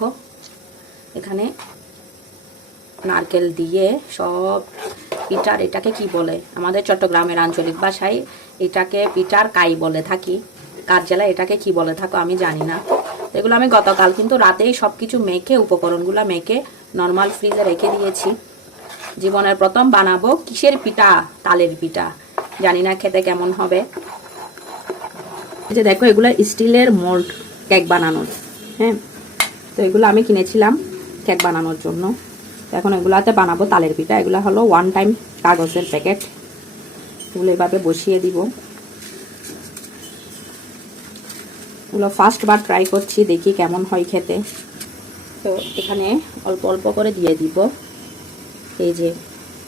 দেখো এখানে নারকেল দিয়ে সব পিঠার, এটাকে কি বলে আমাদের চট্টগ্রামের আঞ্চলিক ভাষায় এটাকে পিঠার কাই বলে থাকি, কার জেলায় এটাকে কি বলে থাকো আমি জানি না। এগুলো আমি গতকাল কিন্তু রাতেই সব কিছু মেখে, উপকরণগুলো মেখে নর্মাল ফ্রিজে রেখে দিয়েছি। জীবনের প্রথম বানাবো কিসের পিঠা? তালের পিঠা। জানি না খেতে কেমন হবে। এই যে দেখো এগুলো স্টিলের মোল্ড কেক বানানোর, হ্যাঁ, তো এগুলো আমি কিনেছিলাম কেক বানানোর জন্য। এখন এগুলাতে বানাবো তালের পিঠা। এগুলো হলো ওয়ান টাইম কাগজের প্যাকেট। এগুলো এভাবে বসিয়ে দিব। এগুলো ফার্স্ট বার ট্রাই করছি, দেখি কেমন হয় খেতে। তো এখানে অল্প অল্প করে দিয়ে দিব এই যে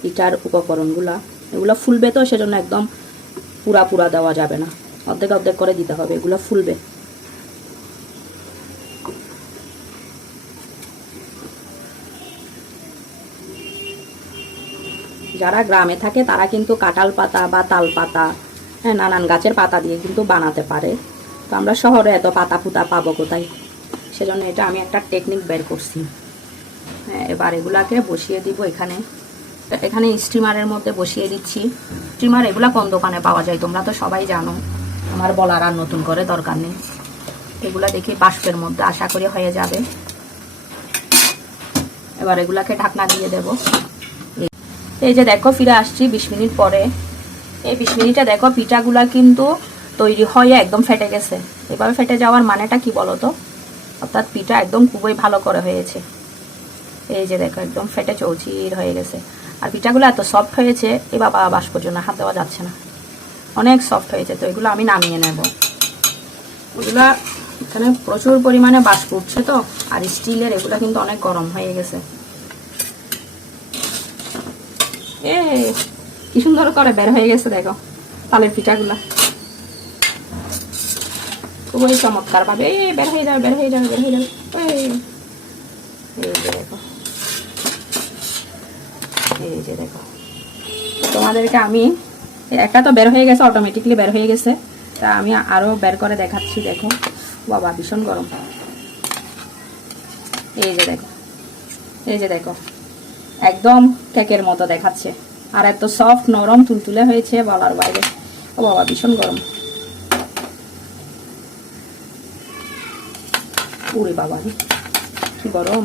পিঠার উপকরণগুলা। এগুলো ফুলবে তো, সেজন্য একদম পুরা পুরা দেওয়া যাবে না, অর্ধেক অর্ধেক করে দিতে হবে, এগুলো ফুলবে। যারা গ্রামে থাকে তারা কিন্তু কাঁঠাল পাতা বা তাল পাতা, হ্যাঁ, নানান গাছের পাতা দিয়ে কিন্তু বানাতে পারে। তো আমরা শহরে এত পাতা ফুতা পাবো কোথায়, সেজন্য এটা আমি একটা টেকনিক বের করছি। হ্যাঁ, এবার এগুলাকে বসিয়ে দিব এখানে। এখানে স্টিমারের মধ্যে বসিয়ে দিচ্ছি। স্টিমার এগুলা কোন দোকানে পাওয়া যায় তোমরা তো সবাই জানো, আমার বলার আর নতুন করে দরকার নেই। এগুলা দেখি বাষ্পের মধ্যে আশা করি হয়ে যাবে। এবার এগুলাকে ঢাকনা দিয়ে দেব। এই যে দেখো ফিরে আসছি 20 মিনিট পরে। এই 20 মিনিটে দেখো পিঠাগুলা কিন্তু তৈরি হয়ে একদম ফেটে গেছে। এভাবে ফেটে যাওয়ার মানেটা কি বলো তো? অর্থাৎ পিঠা একদম খুবই ভালো করে হয়েছে। এই যে দেখো একদম ফেটে চৌচির হয়ে গেছে। আর পিঠাগুলো এত সফট হয়েছে, এ বাবা বাষ্প জন্য হাত দেওয়া যাচ্ছে না, অনেক সফট হয়েছে। তো এগুলো আমি নামিয়ে নেব। এগুলা এখানে প্রচুর পরিমাণে বাষ্প উঠছে তো, আর স্টিলের এগুলো কিন্তু অনেক গরম হয়ে গেছে। এ কি সুন্দর করে বের হয়ে গেছে দেখো তালের পিঠাগুলা, খুবই চমৎকার ভাবে বের হয়ে যাবে, বের হয়ে যাবে, বের হয়ে যাবে। এই যে দেখো, এই যে দেখো, তোমাদেরকে আমি একটা তো বের হয়ে গেছে, অটোমেটিকলি বের হয়ে গেছে, তা আমি আরো বের করে দেখাচ্ছি। দেখো বাবা ভীষণ গরম। এই যে দেখো, এই যে দেখো একদম কেকের মতো দেখাচ্ছে, আর এত সফট নরম তুলতুলে হয়েছে বলার বাইরে। ও বাবা ভীষণ গরম, ওরে বাবা কি গরম।